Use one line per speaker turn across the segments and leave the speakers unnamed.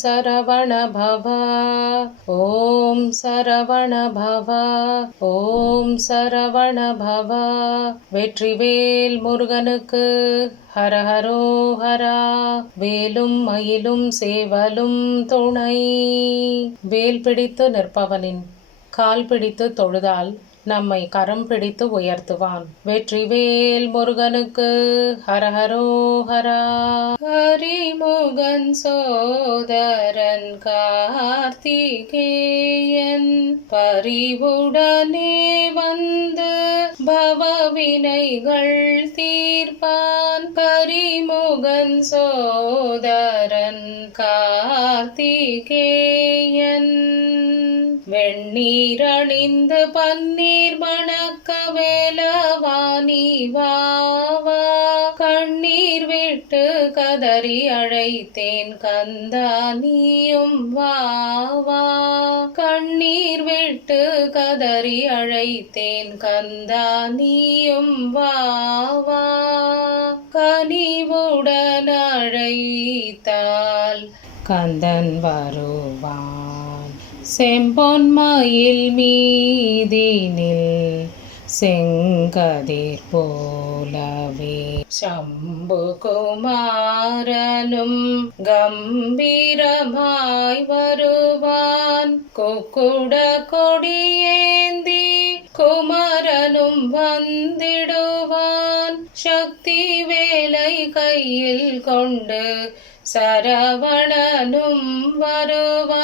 சரவண பவ ஓம் சரவண பவ ஓம் சரவண பவ வெற்றிவேல் முருகனுக்கு ஹரஹரோ ஹரா வேலும் மயிலும் சேவலும் துணை. வேல் பிடித்து நிற்பவனின் கால் பிடித்து தொழுதால் நம்மை கரம் பிடித்து உயர்த்துவான். வெற்றிவேல் முருகனுக்கு ஹரஹரோ ஹரா ஹரிமுகன் சோ கார்த்திகேயன் பறிவுடனே வந்து பவவினைகள் தீர்ப்பான் கரிமுகன் சோதரன் கார்த்திகேயன். வெண்ணீரணிந்து பன்னீர் மணக்க வேலவாணி வாவா கண்ணீர் விட்டு கதறி அழைத்தேன் கந்தா நீயும் வாவா கண்ணீர் விட்டு கதறி அழைத்தேன் கந்தா நீயும் வாவா கனிவுடன் அழைத்தால் கந்தன் வரும். செம்பொன்மயில் மீதினில் செங்கதிர் போலவே. சம்பு குமாரனும் கம்பீரமாய் வருவான். குக்குட கொடியேந்தி குமரனும் வந்திடுவான். சக்தி வேலை கையில் கொண்டு சரவணனும்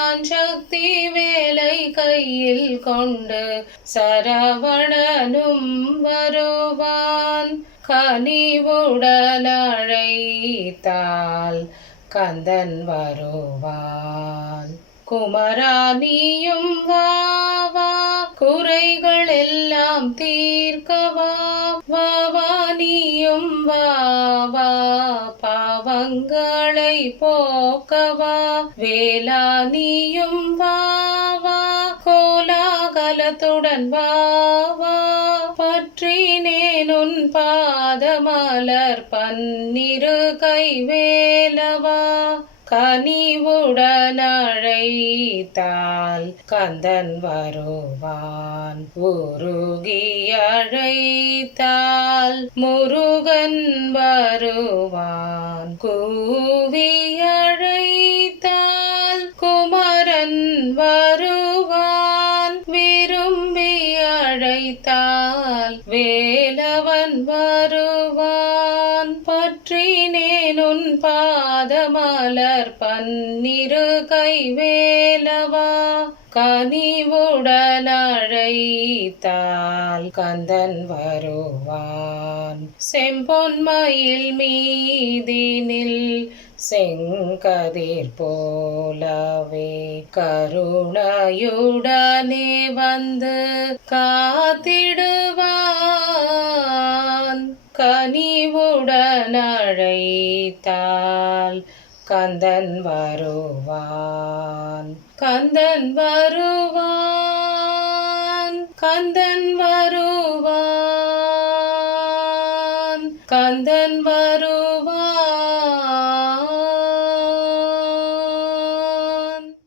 தான் சக்தி வேலை கையில் கொண்டு சரவணனும் வருவான். கனிவுடன் அழைத்தால் கந்தன் வருவான். குமராணியும் வாவா குறைகள் எல்லாம் தீர்க்கவா வாவானியும் வாவா பாவங்களை போக்கவா வேலா நீயும் வாவா கோலாகலத்துடன் வாவா. பற்றினேன் உன் பாதமலர் பன்னிரு கைவேலவா. கனிவுடன் அழைத்தால் கந்தன் வருவான். உருகி அழைத்தால் முருகன் வருவான். கூவி அழைத்தால் குமரன் வருவான். விரும்பி அழைத்தால் வேலவன் வருவான். பற்றினேனுன் பாதமலர் பன்னிரு கைவேலவா. கனிவுடன் அழைத்தால் கந்தன் வருவான். செம்பொன்மயில் மீதினில் செங்கதிர் போலவே கருணையுடனே வந்து காத்திடுவான். கனிவுடன் அழைத்தால் கந்தன் வருவான் கந்தன் வருவான் கந்தன் வருவான்.